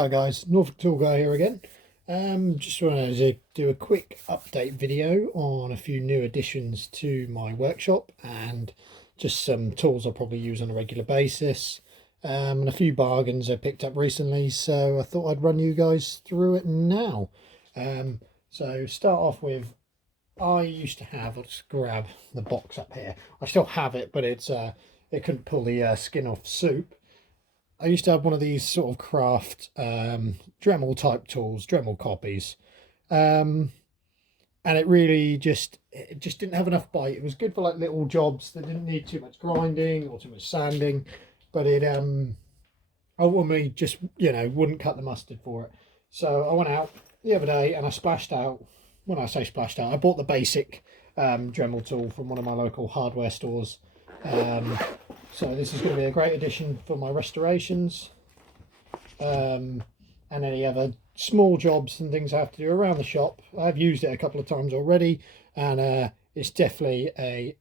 Hello guys, Norfolk Tool Guy here again. Just wanted to do a quick update video on a few new additions to my workshop and just some tools I'll probably use on a regular basis, and a few bargains I picked up recently, so I thought I'd run you guys through it now. So start off with, I used to have, I'll just grab the box up here. I still have it, but it's it couldn't pull the skin off soup. I used to have one of these sort of craft Dremel type tools, Dremel copies, and it just didn't have enough bite. It was good for like little jobs that didn't need too much grinding or too much sanding, but it ultimately just, you know, wouldn't cut the mustard for it. So I went out the other day and I splashed out. When I say splashed out, I bought the basic Dremel tool from one of my local hardware stores. So this is going to be a great addition for my restorations and any other small jobs and things I have to do around the shop. I've used it a couple of times already, and it's definitely a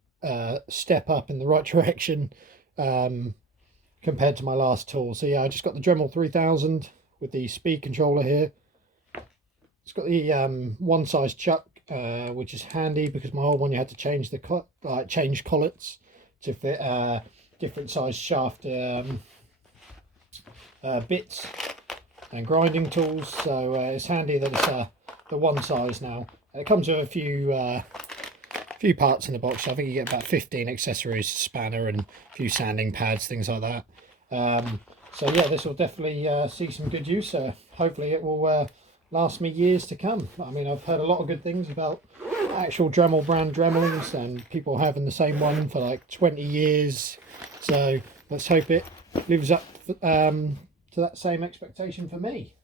step up in the right direction compared to my last tool. So yeah, I just got the Dremel 3000 with the speed controller here. It's got the one size chuck, which is handy because my old one you had to change the change collets to fit different size shaft bits and grinding tools. So it's handy that it's the one size now. It comes with a few parts in the box. I think you get about 15 accessories, spanner and a few sanding pads, things like that. So yeah, this will definitely see some good use. Hopefully it will last me years to come. I mean, I've heard a lot of good things about actual Dremel brand Dremelings and people having the same one for like 20 years. So let's hope it lives up to that same expectation for me.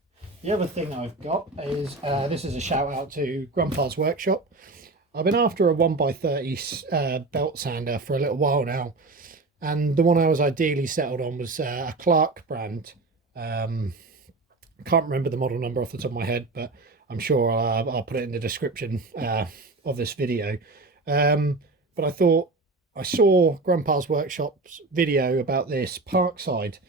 The other thing I've got is, this is a shout out to Grumpas Workshop. I've been after a 1x30 belt sander for a little while now, and the one I was ideally settled on was a Clark brand. Can't remember the model number off the top of my head, but I'm sure I'll put it in the description of this video. But I thought I saw Grandpa's Workshop's video about this Parkside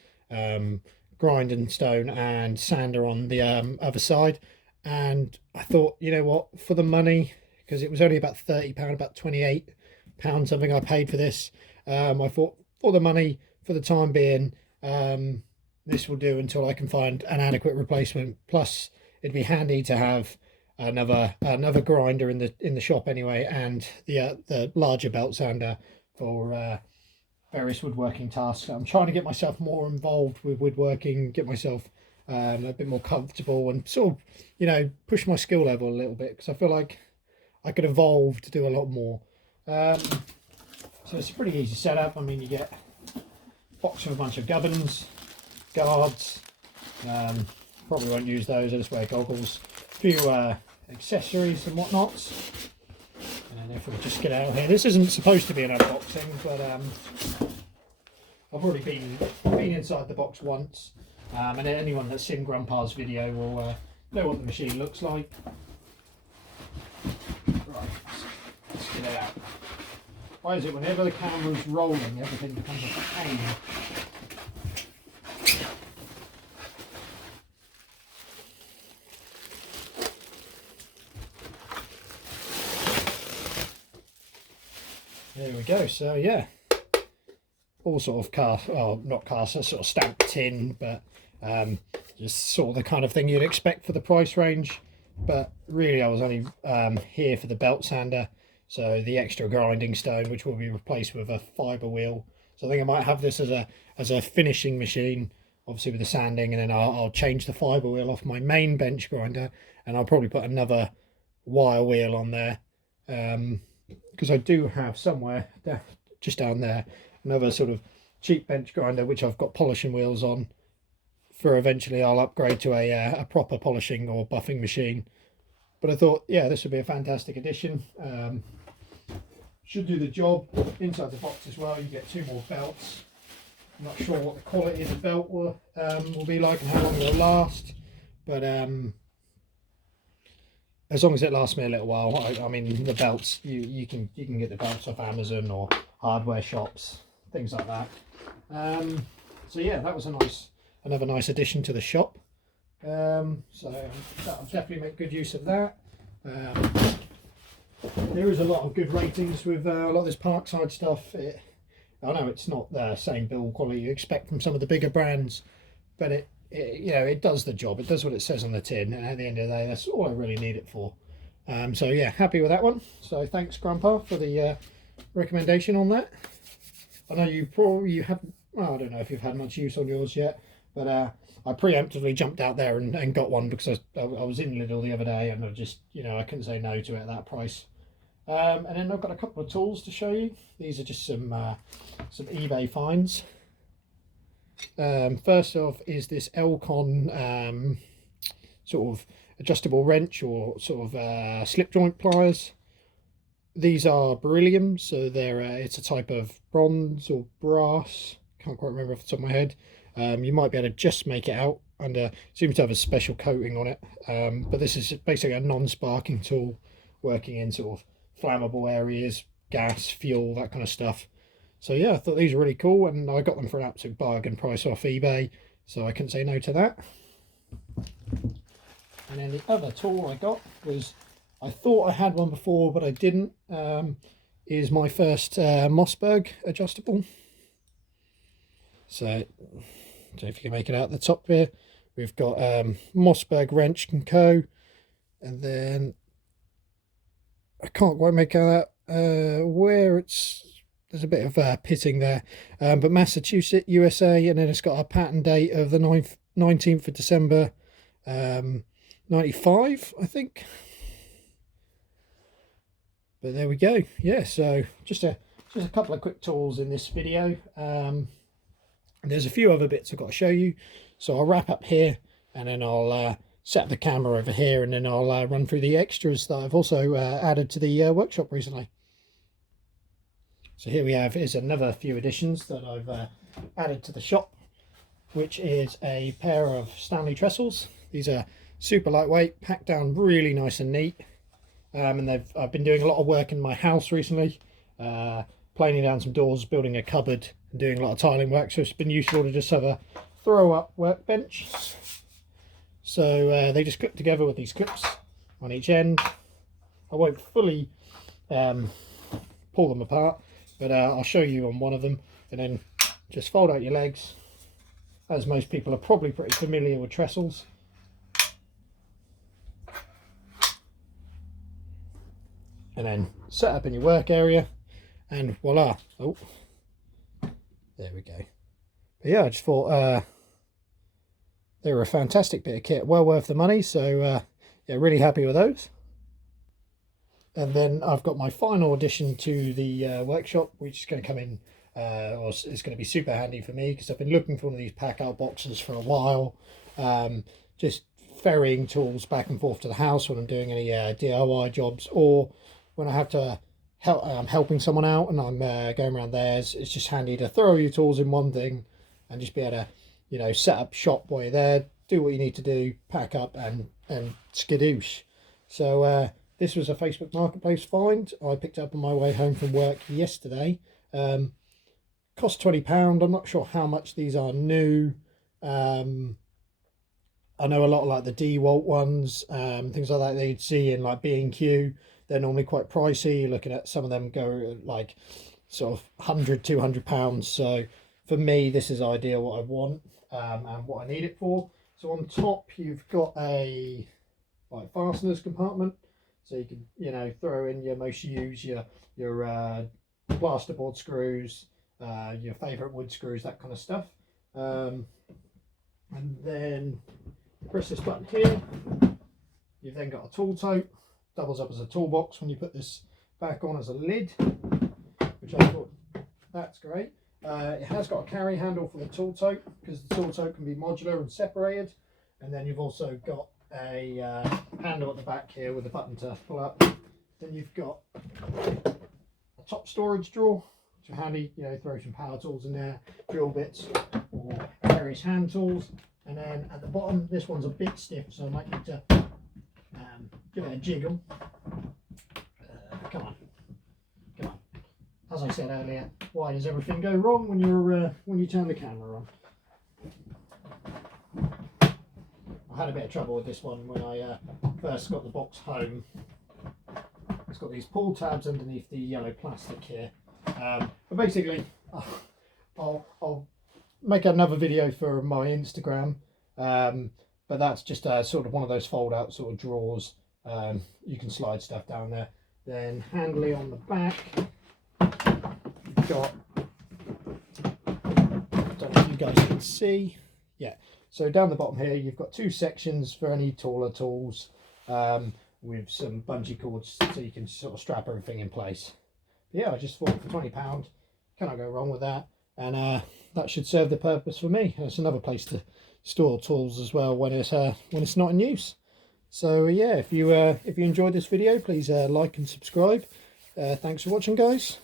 grinding stone and sander on the other side, and I thought, you know what, for the money, because it was only about £30, about £28 something I paid for this, I thought for the money, for the time being, this will do until I can find an adequate replacement. Plus it'd be handy to have another grinder in the shop anyway, and the larger belt sander for various woodworking tasks. I'm trying to get myself more involved with woodworking, get myself a bit more comfortable and sort of, you know, push my skill level a little bit, because I feel like I could evolve to do a lot more. So it's a pretty easy setup. I mean, you get a box with a bunch of gubbins, guards, probably won't use those, I just wear goggles, a few accessories and whatnots. And if we just get out here, this isn't supposed to be an unboxing, but I've already been inside the box once, and anyone that's seen Grandpa's video will know what the machine looks like. Right, let's get it out. Why is it whenever the camera's rolling, everything becomes a pain? There we go. So yeah, all sort of cast, oh not cast, sort of stamped tin, but just sort of the kind of thing you'd expect for the price range. But really I was only here for the belt sander, so the extra grinding stone, which will be replaced with a fibre wheel. So I think I might have this as a finishing machine, obviously with the sanding, and then I'll change the fibre wheel off my main bench grinder, and I'll probably put another wire wheel on there. Because I do have somewhere just down there another sort of cheap bench grinder which I've got polishing wheels on, for eventually I'll upgrade to a proper polishing or buffing machine. But I thought, yeah, this would be a fantastic addition. Should do the job. Inside the box as well you get two more belts. I'm not sure what the quality of the belt will be like and how long it will last, but as long as it lasts me a little while. I mean, the belts, you can get the belts off Amazon or hardware shops, things like that. So yeah, that was another nice addition to the shop. So that'll definitely make good use of that. There is a lot of good ratings with a lot of this Parkside stuff. I know it's not the same build quality you expect from some of the bigger brands, but it you know, it does the job. It does what it says on the tin, and at the end of the day, that's all I really need it for. So yeah, happy with that one. So thanks, Grandpa, for the recommendation on that. I know you haven't. Well, I don't know if you've had much use on yours yet, but I preemptively jumped out there and got one because I was in Lidl the other day, and I just, you know, I couldn't say no to it at that price. And then I've got a couple of tools to show you. These are just some eBay finds. First off is this Elcon sort of adjustable wrench, or sort of slip joint pliers. These are beryllium, so they're it's a type of bronze or brass. Can't quite remember off the top of my head. You might be able to just make it out, and seems to have a special coating on it. But this is basically a non-sparking tool, working in sort of flammable areas, gas, fuel, that kind of stuff. So yeah, I thought these were really cool, and I got them for an absolute bargain price off eBay, so I couldn't say no to that. And then the other tool I got was, I thought I had one before but I didn't, is my first Mossberg Adjustable. So, I don't know if you can make it out the top here. We've got Mossberg Wrench & Co. And then I can't quite make out where there's a bit of pitting there, but Massachusetts, USA, and then it's got a patent date of the 19th of December 95, I think. But there we go. Yeah, so just a couple of quick tools in this video. There's a few other bits I've got to show you, so I'll wrap up here, and then I'll set up the camera over here, and then I'll run through the extras that I've also added to the workshop recently. So here we have is another few additions that I've added to the shop, which is a pair of Stanley Trestles. These are super lightweight, packed down really nice and neat. And I've been doing a lot of work in my house recently, planing down some doors, building a cupboard, and doing a lot of tiling work, so it's been useful to just have a throw up workbench. So they just clip together with these clips on each end. I won't fully pull them apart, but I'll show you on one of them, and then just fold out your legs. As most people are probably pretty familiar with trestles. And then set up in your work area, and voila. Oh, there we go. But yeah, I just thought they were a fantastic bit of kit, well worth the money. So yeah, really happy with those. And then I've got my final addition to the workshop, which is going to come in, or it's going to be super handy for me, because I've been looking for one of these pack out boxes for a while. Just ferrying tools back and forth to the house when I'm doing any DIY jobs, or when I have to help, I'm helping someone out and I'm going around theirs. It's just handy to throw your tools in one thing and just be able to, you know, set up shop while you're there, do what you need to do, pack up and skadoosh. So this was a Facebook Marketplace find. I picked it up on my way home from work yesterday. Cost £20. I'm not sure how much these are new. I know a lot like the DeWalt ones, things like that that you'd see in like B&Q. They're normally quite pricey. You're looking at some of them go like sort of £100, £200. So for me, this is ideal what I want and what I need it for. So on top, you've got a like fasteners compartment, so you can, you know, throw in your most used, your plasterboard screws, your favourite wood screws, that kind of stuff. And then press this button here. You've then got a tool tote. Doubles up as a toolbox when you put this back on as a lid, which I thought that's great. It has got a carry handle for the tool tote, because the tool tote can be modular and separated. And then you've also got a handle at the back here with a button to pull up. Then you've got a top storage drawer, which are handy, you know, throw some power tools in there, drill bits, or various hand tools. And then at the bottom, this one's a bit stiff, so I might need to give it a jiggle. Come on. As I said earlier, why does everything go wrong when you turn the camera on? I had a bit of trouble with this one when I first got the box home. It's got these pull tabs underneath the yellow plastic here. But basically, I'll make another video for my Instagram. But that's just sort of one of those fold out sort of drawers. You can slide stuff down there. Then handily on the back, you've got, I don't know if you guys can see. Yeah, so down the bottom here, you've got two sections for any taller tools, with some bungee cords so you can sort of strap everything in place. But yeah, I just thought for £20, cannot go wrong with that. And that should serve the purpose for me. It's another place to store tools as well when it's not in use. So yeah, if you enjoyed this video, please like and subscribe. Thanks for watching, guys.